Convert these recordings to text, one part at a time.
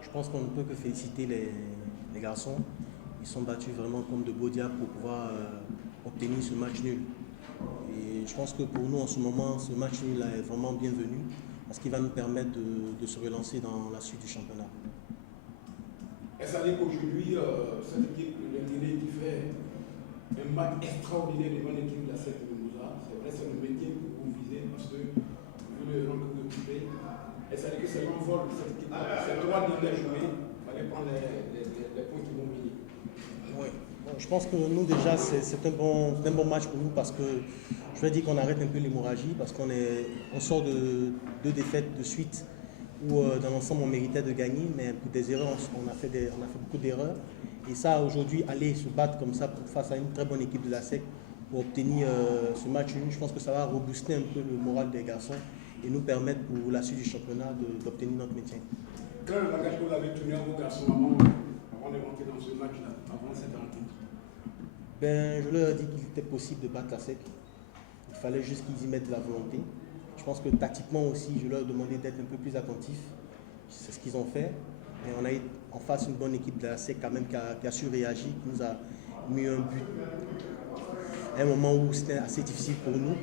Je pense qu'on ne peut que féliciter les garçons. Ils sont battus vraiment comme de beaux diables pour pouvoir obtenir ce match nul. Et je pense que pour nous, en ce moment, ce match nul est vraiment bienvenu parce qu'il va nous permettre de se relancer dans la suite du championnat. Est-ce qu'aujourd'hui, cette équipe de Guinée qui fait un match extraordinaire devant l'équipe de la SEC de Moussa, c'est vrai, c'est le métier que vous visez parce que vous le rang que vous occupez. Est-ce que c'est l'envol de cette équipe? C'est 3 dernières journées, il fallait prendre les points qui vont venir. Oui. Bon, je pense que nous déjà, c'est un bon match pour nous parce que je vais dire qu'on arrête un peu l'hémorragie parce qu'on sort de 2 défaites de suite où dans l'ensemble on méritait de gagner, mais pour des erreurs, on a fait beaucoup d'erreurs. Et ça, aujourd'hui, aller se battre comme ça face à une très bonne équipe de la SEC pour obtenir ce match nul, je pense que ça va rebooster un peu le moral des garçons et nous permettre pour la suite du championnat d'obtenir notre maintien. Quel est le langage que vous avez tenu à vos garçons avant de rentrer dans ce match-là, avant cette rencontre? Je leur ai dit qu'il était possible de battre la SEC. Il fallait juste qu'ils y mettent de la volonté. Je pense que tactiquement aussi, je leur ai demandé d'être un peu plus attentifs. C'est ce qu'ils ont fait. Et on a eu en face une bonne équipe de la SEC quand même qui a su réagir, qui nous a mis un but à un moment où c'était assez difficile pour nous.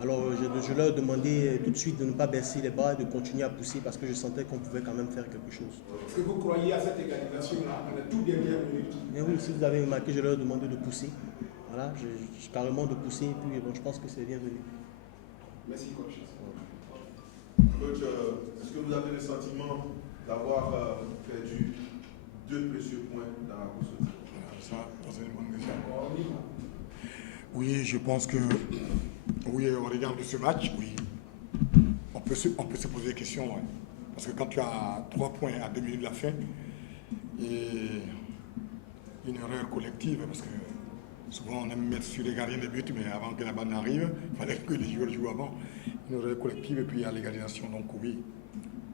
Alors je leur ai demandé tout de suite de ne pas baisser les bras, de continuer à pousser parce que je sentais qu'on pouvait quand même faire quelque chose. Est-ce que vous croyez à cette égalisation-là dans les toutes dernières minutes? Mais oui, si vous avez remarqué, je leur ai demandé de pousser. Voilà, carrément de pousser et puis bon, je pense que c'est bienvenu. Merci, coach. Coach, est-ce que vous avez le sentiment d'avoir perdu 2 précieux points dans la course au titre? Ça, c'est une bonne question. Oui, je pense que, oui, au regard de ce match, oui, on peut se poser des questions. Ouais. Parce que quand tu as 3 points à 2 minutes de la fin, et une erreur collective, parce que souvent on aime mettre sur les gardiens de but, mais avant que la balle n'arrive, il fallait que les joueurs jouent avant. Une erreur collective et puis il y a l'égalisation. Donc oui,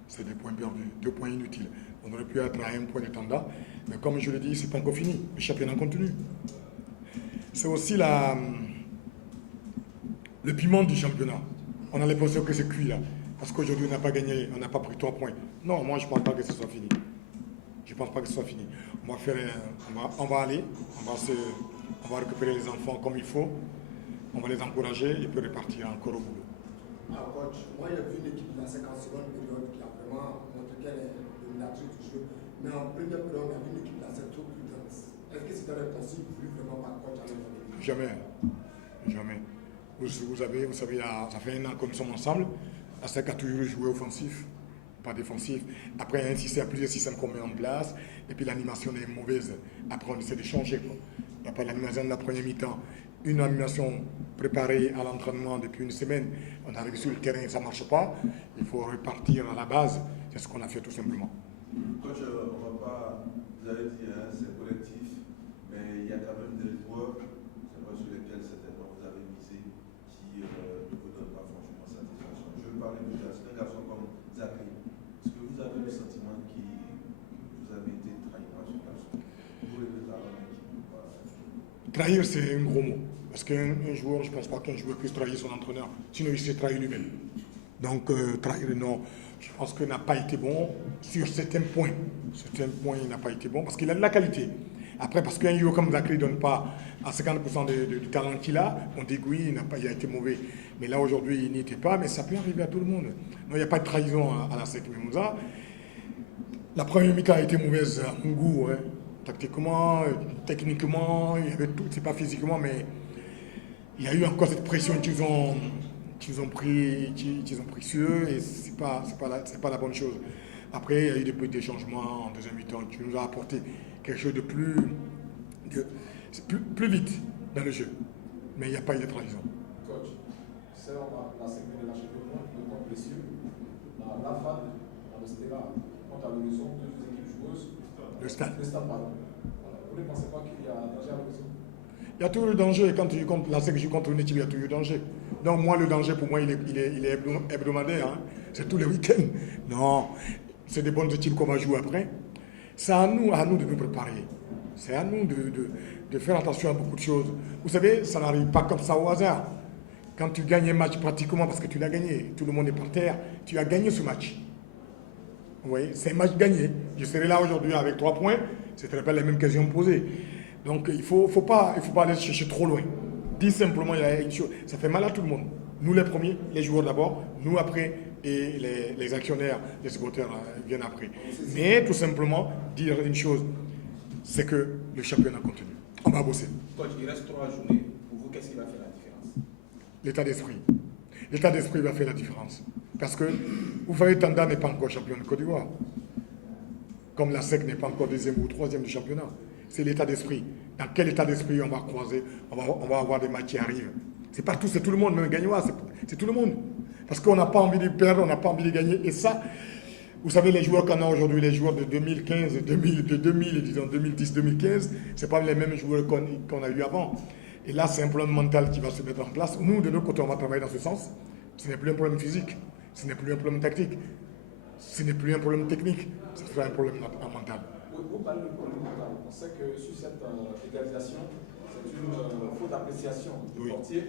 c'est des points perdus, 2 points inutiles. On aurait pu être à 1 point de tanda, mais comme je l'ai dit, c'est pas encore fini. Le championnat continue. C'est aussi le piment du championnat. On a l'impression que c'est cuit là. Parce qu'aujourd'hui on n'a pas gagné, on n'a pas pris 3 points. Non, moi je ne pense pas que ce soit fini. Je ne pense pas que ce soit fini. On va aller, on va récupérer les enfants comme il faut, on va les encourager et puis repartir encore au boulot. Alors coach, moi j'ai vu une équipe de la 50e période qui a vraiment montré qu'elle est dominatrice du jeu. Mais en première période, on a vu une équipe de la 7 trop plus dense. Est-ce que c'était impossible voulu vraiment par coach à l'intérieur? Jamais. Jamais. Vous savez, ça fait 1 an que nous sommes ensemble. La SEC a toujours joué offensif, pas défensif. Après, il y a un système, plusieurs systèmes qu'on met en place. Et puis l'animation est mauvaise. Après, on essaie de changer. Il n'y a pas l'animation de la première mi-temps. Une animation préparée à l'entraînement depuis une semaine. On arrive sur le terrain et ça ne marche pas. Il faut repartir à la base. C'est ce qu'on a fait tout simplement. Coach, on va pas, vous avez dit, hein, c'est collectif, mais il y a quand même des joueurs, c'est pas sur lesquels certainement vous avez misé, qui ne vous donnent pas franchement satisfaction. Je veux parler de un garçon comme Zachary. Est-ce que vous avez le sentiment que vous avez été trahi par ce garçon? Vous le Trahir, c'est un gros mot. Parce qu'un joueur, je ne pense pas qu'un joueur puisse trahir son entraîneur. Sinon, il s'est trahi lui-même. Donc, trahir, non. Je pense qu'il n'a pas été bon sur certains points. Certains points, il n'a pas été bon parce qu'il a de la qualité. Après, parce qu'un joueur comme Zachary ne donne pas à 50% du talent qu'il a, on dit que oui, il a été mauvais. Mais là, aujourd'hui, il n'y était pas, mais ça peut arriver à tout le monde. Non, il n'y a pas de trahison à la SEC Mimouza. La première mi-temps a été mauvaise à mon goût. Hein. Tactiquement, techniquement, il y avait tout, c'est pas physiquement, mais il y a eu encore cette pression qu'ils ont pris sur eux et c'est pas la bonne chose. Après, il y a eu des petits changements en deuxième mi-temps qui nous a apporté quelque chose de plus vite dans le jeu. Mais il n'y a pas eu de trahison. Coach, c'est la séquence de l'achèvement, le temps précieux, la FAD, dans le STELA, quant à l'horizon, 2 équipes joueuses. Le stade. Pardon. Vous ne pensez pas qu'il y a danger à l'horizon? Il y a toujours le danger. Quand la SEC joue contre une équipe, il y a toujours le danger. Donc moi, le danger, pour moi, il est hebdomadaire. Hein. c'est tous les week-ends. Non, c'est des bonnes équipes qu'on va jouer après. C'est à nous de nous préparer. C'est à nous de faire attention à beaucoup de choses. Vous savez, ça n'arrive pas comme ça au hasard. Quand tu gagnes un match pratiquement parce que tu l'as gagné, tout le monde est par terre, tu as gagné ce match. Vous voyez, c'est un match gagné. Je serai là aujourd'hui avec 3 points, ce ne serait pas les mêmes questions posées. Donc il ne faut pas aller chercher trop loin. Dis simplement, il y a une chose, ça fait mal à tout le monde. Nous les premiers, les joueurs d'abord, nous après, et les actionnaires, les supporters viennent après. Mais tout simplement, dire une chose, c'est que le championnat continue. On va bosser. Coach, il reste 3 journées. Pour vous, qu'est-ce qui va faire la différence? L'état d'esprit. L'état d'esprit va faire la différence. Parce que, vous voyez, Tanda n'est pas encore champion de Côte d'Ivoire. Comme la SEC n'est pas encore 2e ou 3e du championnat. C'est l'état d'esprit. Dans quel état d'esprit on va croiser, on va avoir des matchs qui arrivent. C'est pas tout, c'est tout le monde, même Gagnois, c'est tout le monde. Parce qu'on n'a pas envie de perdre, on n'a pas envie de gagner. Et ça, vous savez, les joueurs qu'on a aujourd'hui, les joueurs de 2015, de 2000, disons 2010, 2015, c'est pas les mêmes joueurs qu'on a eu avant. Et là, c'est un problème mental qui va se mettre en place. Nous, de notre côté, on va travailler dans ce sens. Ce n'est plus un problème physique, ce n'est plus un problème tactique, ce n'est plus un problème technique, ce sera un problème mental. Vous parlez de problème mental. On sait que sur cette égalisation, c'est une faute d'appréciation du portier.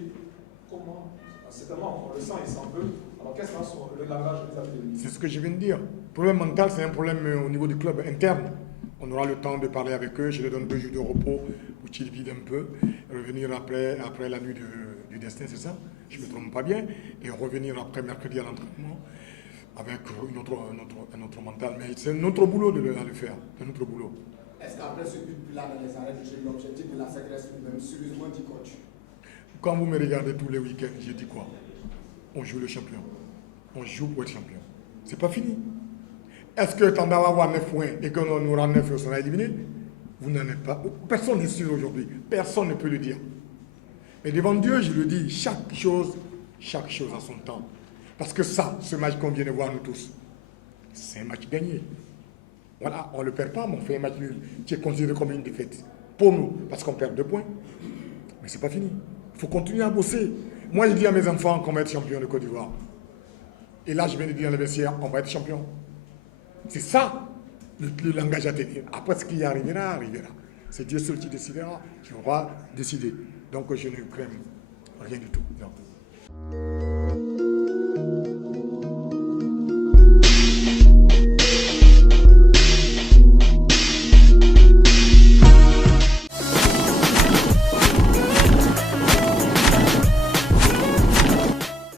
Comment? Certainement, on le sent, il s'en veut. Alors qu'est-ce que sera le langage vis-à-vis de lui? C'est ce que je viens de dire. Le problème mental, c'est un problème au niveau du club interne. On aura le temps de parler avec eux. Je leur donne 2 jours de repos pour qu'ils vident un peu. Revenir après la nuit du destin, c'est ça? Je ne me trompe pas bien. Et revenir après mercredi à l'entraînement avec un autre mental. Mais c'est notre boulot de le faire. C'est notre boulot. Est-ce qu'après ce but-là, dans les arrêts de jeu, l'objectif de la ségresse lui-même, sérieusement dit coach? Quand vous me regardez tous les week-ends, je dis quoi? On joue le champion. On joue pour être champion. C'est pas fini. Est-ce que Tanda va avoir 9 points et qu'on nous aura 9 et on sera éliminé? Vous n'en êtes pas. Personne n'est sûr aujourd'hui. Personne ne peut le dire. Mais devant Dieu, je le dis, chaque chose a son temps. Parce que ça, ce match qu'on vient de voir nous tous, c'est un match gagné. Voilà, on ne le perd pas, mais on fait un match nul qui est considéré comme une défaite. Pour nous, parce qu'on perd 2 points. Mais c'est pas fini. Il faut continuer à bosser. Moi, je dis à mes enfants qu'on va être champion de Côte d'Ivoire. Et là, je viens de dire à vestiaire, on va être champion. C'est ça, le langage à tenir. Après, ce qui arrivera, arrivera. C'est Dieu seul qui décidera, qui aura décidé. Donc, je ne crains rien du tout. Non.